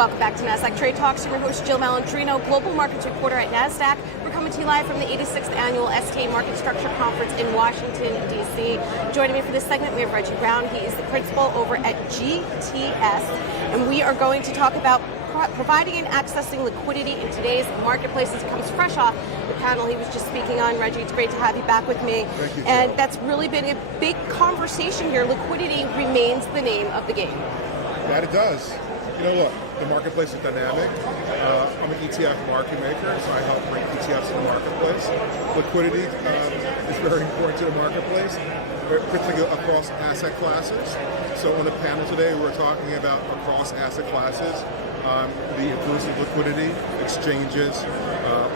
Welcome back to Nasdaq Trade Talks. I'm your host, Jill Malandrino, Global Markets Reporter at Nasdaq. We're coming to you live from the 86th Annual STA Market Structure Conference in Washington, D.C. Joining me for this segment, we have Reggie Browne. He is the principal over at GTS, and we are going to talk about providing and accessing liquidity in today's marketplace as it comes fresh off the panel he was just speaking on. Reggie, it's great to have you back with me. Thank you, and Jill. that's really been a big conversation here. Liquidity remains the name of the game. That it does. You know, look, the marketplace is dynamic. I'm an ETF market maker, so I help bring ETFs to the marketplace. Liquidity is very important to the marketplace, particularly across asset classes. So on the panel today, we're talking about across asset classes, the influence of liquidity, exchanges,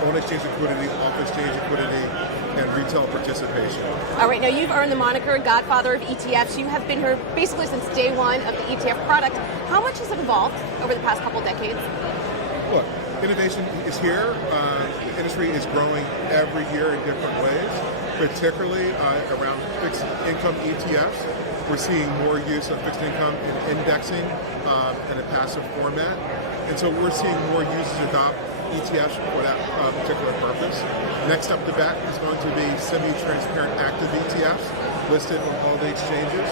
on-exchange liquidity, off-exchange liquidity, and retail participation. All right, now you've earned the moniker Godfather of ETFs. You have been here basically since day one of the ETF product. How much has it evolved over the past couple decades? Look, innovation is here. The industry is growing every year in different ways, particularly around fixed income ETFs. We're seeing more use of fixed income in indexing in a passive format. And so we're seeing more users adopt ETFs for that particular purpose. Next up the bat is going to be semi-transparent active ETFs listed on all the exchanges.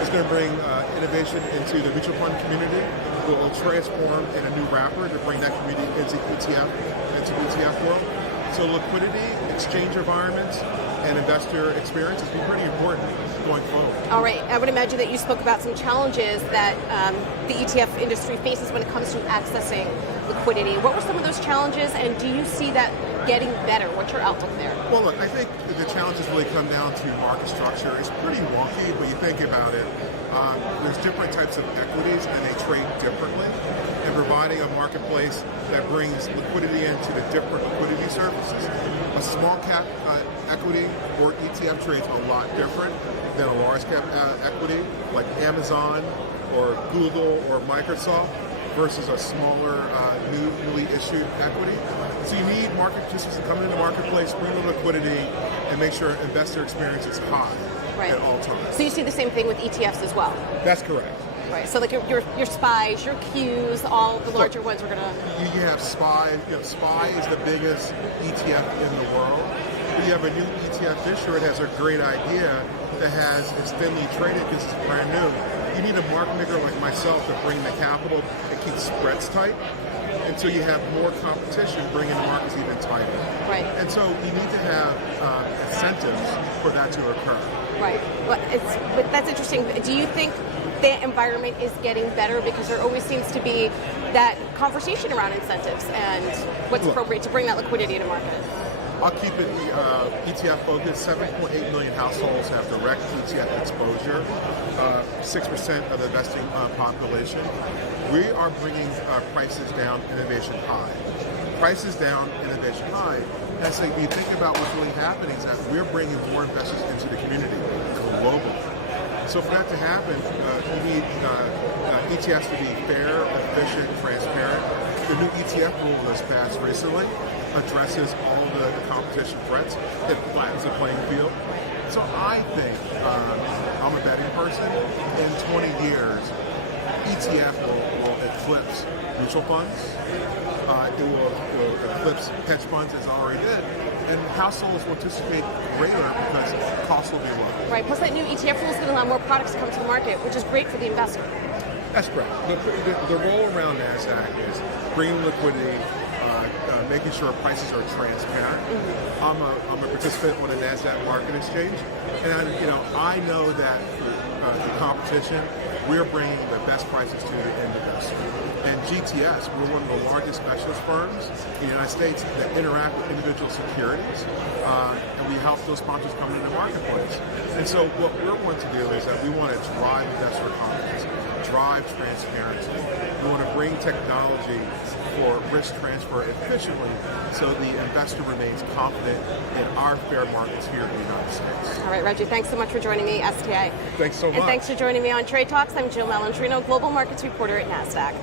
It's going to bring innovation into the mutual fund community. It will transform in a new wrapper to bring that community into ETF world. So liquidity, exchange environments, and investor experience is pretty important going forward. All right, I would imagine that you spoke about some challenges that the ETF industry faces when it comes to accessing liquidity. What were some of those challenges, and do you see that getting better? What's your outlook there? Well, look, I think the challenges really come down to market structure. It's pretty wonky when you think about it. There's different types of equities, and they trade differently. And providing a marketplace that brings liquidity into the different liquidity services. A small cap equity or ETF trades a lot different than a large cap equity like Amazon or Google or Microsoft versus a smaller newly issued equity. So you need market participants to come into the marketplace, bring the liquidity, and make sure investor experience is high at all times. So you see the same thing with ETFs as well? That's correct. Right. So like your SPYs, your Qs, all the larger ones are going to... You have SPY. SPY is the biggest ETF in the world. But you have a new ETF this year. It has a great idea that it's thinly traded because it's brand new. You need a market maker like myself to bring the capital and keep spreads tight. Until you have more competition, bringing the markets even tighter. Right. And so you need to have incentives for that to occur. Right. But that's interesting. Do you think the environment is getting better, because there always seems to be that conversation around incentives and what's appropriate to bring that liquidity to market? I'll keep it ETF focused. 7.8 million households have direct ETF exposure, 6% of the investing population. We are bringing prices down, innovation high. Prices down, innovation high. And so if you think about what's really happening is that we're bringing more investors into the community globally. So for that to happen, you need ETFs to be fair, efficient, transparent. The new ETF rule that's passed recently addresses all the competition threats. It flattens the playing field. So I think, I'm a betting person, in 20 years, ETF will eclipse mutual funds. It will eclipse hedge funds, as it already did. And households will anticipate greater because costs will be low. Right, plus that new ETF rule is going to allow more products to come to the market, which is great for the investor. That's correct. The role around Nasdaq is bringing liquidity, making sure prices are transparent. Mm-hmm. I'm a participant on the Nasdaq Market Exchange, and I know that for the competition, we're bringing the best prices to the end investor. And GTS, we're one of the largest specialist firms in the United States that interact with individual securities, and we help those sponsors come into the marketplace. And so what we're going to do is that we want to drive investor confidence, drive transparency. We want to bring technology for risk transfer efficiently so the investor remains confident in our fair markets here in the United States. All right, Reggie, thanks so much for joining me, STA. Thanks so much. And thanks for joining me on Trade Talks. I'm Jill Malandrino, Global Markets Reporter at Nasdaq.